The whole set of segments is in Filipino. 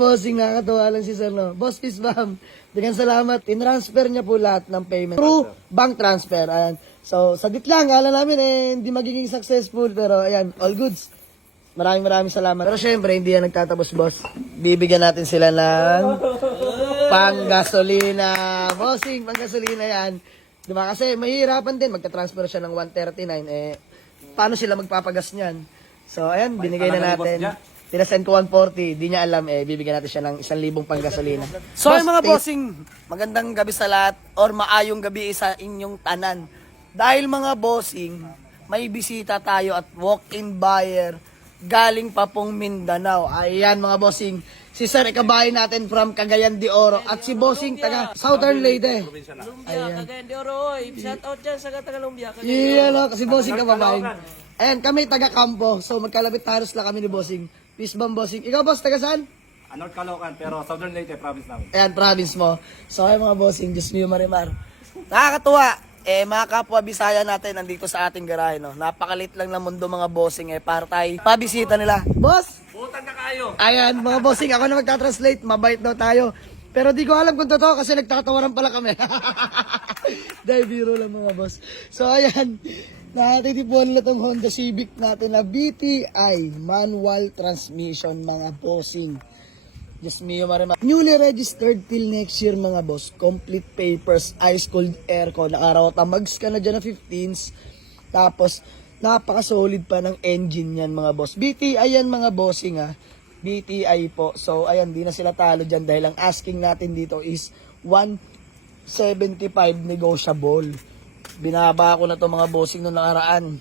bossing, nakakatuwa lang si Sir, no? Boss Peace Bam, dengan salamat. In-transfer niya po lahat ng payment through bank transfer. Ayan. So, sadit lang. Kala namin hindi magiging successful. Pero, ayan, all goods. Maraming salamat. Pero syempre, hindi yan nagtatapos, boss. Bibigyan natin sila ng panggasolina. Bossing, panggasolina yan. Diba? Kasi mahihirapan din. Magka-transfer siya ng 139. Paano sila magpapagas niyan? So, ayan, binigay na natin. Tinasend ko 140, di niya alam bibigyan natin siya ng 1,000 panggasolina. So, boss, mga bossing, magandang gabi sa lahat or maayong gabi sa inyong tanan. Dahil mga bossing, may bisita tayo at walk-in buyer galing pa pong Mindanao. Ayan mga bossing, si Sir ikabahay natin from Cagayan de Oro at si bossing taga Southern Leyte. Lumbia, Cagayan de Oro, shout out dyan sa taga Lumbia. Yeah, no, kasi bossing kababahay. Ayan, kami taga Campo, so magkalapit halos lang kami ni bossing. Peace Bam, bossing. Ikaw, boss, taga saan? North Caloocan, pero Southern Leyte, province namin. Ayan, province mo. So, ay mga bossing, Diyos mio marimar. Nakakatuwa. Mga kapwa Bisaya natin nandito sa ating garahe, no? Napakalit lang ng mundo mga bossing, para tayo pabisita nila. Boss! Putan na kayo! Ayan, mga bossing, ako na magta-translate. Mabait daw tayo. Pero di ko alam kung totoo kasi nagtatawaran pala kami. Dahil biro lang mga boss. So, ayan. Natitipuan nila itong Honda Civic natin na BTI manual transmission mga bossing. Just me yung newly registered till next year mga boss. Complete papers, ice cold aircon. Nakarawata mags ka na dyan na 15s. Tapos napaka-solid pa ng engine yan mga boss. BTI yan mga bossing ha. BTI po. So ayan, di na sila talo dyan dahil ang asking natin dito is 175 negotiable. Binaba ko na to mga bossing noong nakaraan.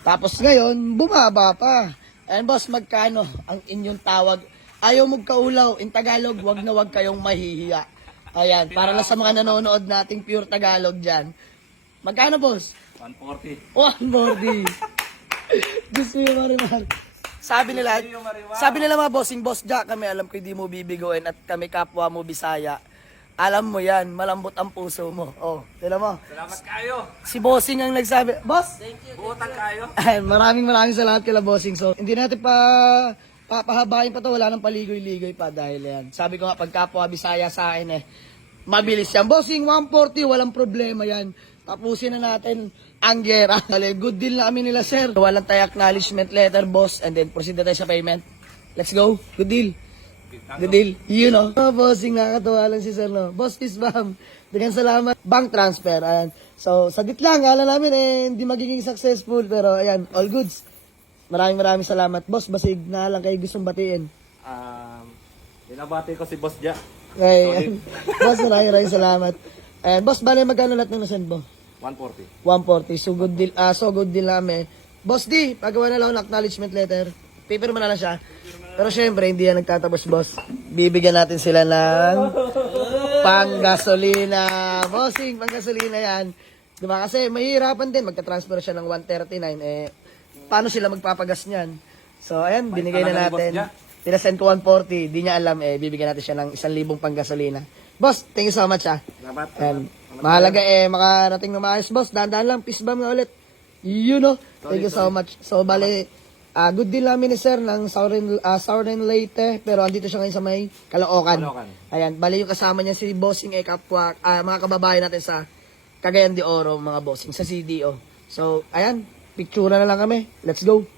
Tapos ngayon, bumaba pa. And boss, magkano ang inyong tawag? Ayaw magkaulaw. In Tagalog, wag na wag kayong mahihiya. Ayan, para lang sa mga nanonood nating pure Tagalog dyan. Magkano boss? 140. 140. Gusto nyo marimar. Sabi nila mga bossing, boss Jack, kami alam ko hindi mo bibigoin at kami kapwa mo Bisaya. Alam mo yan, malambot ang puso mo. Oh, tila mo. Salamat kayo! Si bossing ang nagsabi, boss! Putan kayo! Ay, maraming salamat kila bossing. So, hindi natin papahabain pa to, wala nang paligoy-ligoy pa dahil yan. Sabi ko nga, pag kapwa Bisaya sa akin mabilis yan. Bossing, 140, walang problema yan. Tapusin na natin ang gera. Good deal na kami nila, sir. Walang tayo acknowledgement letter, boss, and then proceed na tayo sa payment. Let's go. Good deal. Good deal. You know. Bossing, nakakatuwa lang si Sir, no? Boss Peace Bam, dengan salamat. Bank transfer. Ayan. So, sadit lang. Kala namin hindi magiging successful. Pero, ayan, all goods. Maraming salamat. Boss, basig na lang kayo gustong batiin. Binabati ko si Boss Ja. Okay. Boss, maraming salamat. Ayan, boss, bale magkano lahat ng nasend mo? 140. 140. So good deal namin. Boss D, pagawa na lang ng acknowledgement letter. Paper mo na lang siya. Pero syempre, hindi yan nagtatapos, boss. Bibigyan natin sila ng panggasolina. Bossing, panggasolina yan. Diba? Kasi mahihirapan din. Magka-transfer siya ng 139. Paano sila magpapagas niyan? So, ayan, binigay na natin. Tinasend ko 140. Di niya alam, bibigyan natin siya ng 1,000 panggasolina. Boss, thank you so much, ha. Salamat. Mahalaga, makarating na maayos, boss. Dahan-dahan lang, peace bomb nga ulit. You know, thank you so much. So, bali, good deal namin ni Sir ng Southern Leyte, pero andito siya ngayon sa may Caloocan. Ayan, bali yung kasama niya si Bossing kapwa, mga kababayan natin sa Cagayan de Oro, mga bossing, sa CDO. So, ayan, picture na lang kami. Let's go.